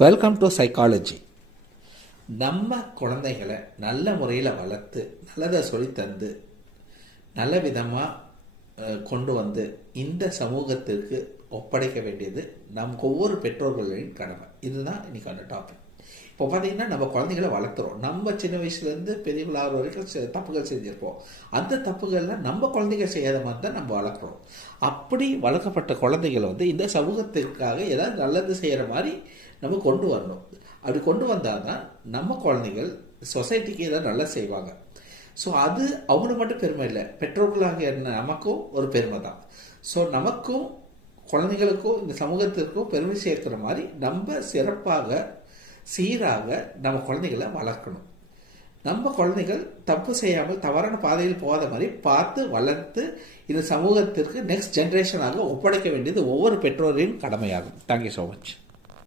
Welcome to psychology நம்ம குழந்தைகளை நல்ல முறையில் வளர்த்து நல்லதை சொல்லித் தந்து நல்ல விதமாக கொண்டு வந்து இந்த சமூகத்திற்கு ஒப்படைக்க வேண்டியது நம் ஒவ்வொரு பெற்றோர்களின் கடமை. இதுதான் இன்னைக்கான டாபிக் இப்போ பார்த்தீங்கன்னா நம்ம குழந்தைகளை வளர்த்துறோம் நம்ம சின்ன வயசுலேருந்து பெரியவங்களாகிற வரைக்கும் தப்புகள் செஞ்சுருப்போம். அந்த தப்புகள்லாம் நம்ம குழந்தைங்க செய்யாத மாதிரி தான் நம்ம வளர்க்குறோம். அப்படி வளர்க்கப்பட்ட குழந்தைகளை வந்து இந்த சமூகத்திற்காக ஏதாவது நல்லது செய்கிற மாதிரி நம்ம கொண்டு வரணும். அப்படி கொண்டு வந்தால் தான் நம்ம குழந்தைகள் சொசைட்டிக்கு ஏதாவது நல்லா செய்வாங்க. ஸோ அது அவங்களுக்கு மட்டும் பெருமை இல்லை. பெற்றோர்களாக என்ன நமக்கும் ஒரு பெருமை தான். ஸோ நமக்கும் குழந்தைகளுக்கும் இந்த சமூகத்திற்கும் பெருமை சேர்க்கிற மாதிரி நம்ம சிறப்பாக சீராக நம்ம குழந்தைகளை வளர்க்கணும். நம்ம குழந்தைகள் தப்பு செய்யாமல் தவறான பாதையில் போகாத மாதிரி பார்த்து வளர்த்து இந்த சமூகத்திற்கு நெக்ஸ்ட் ஜென்ரேஷனாக ஒப்படைக்க வேண்டியது ஒவ்வொரு பெற்றோரின் கடமையாகும். Thank you so much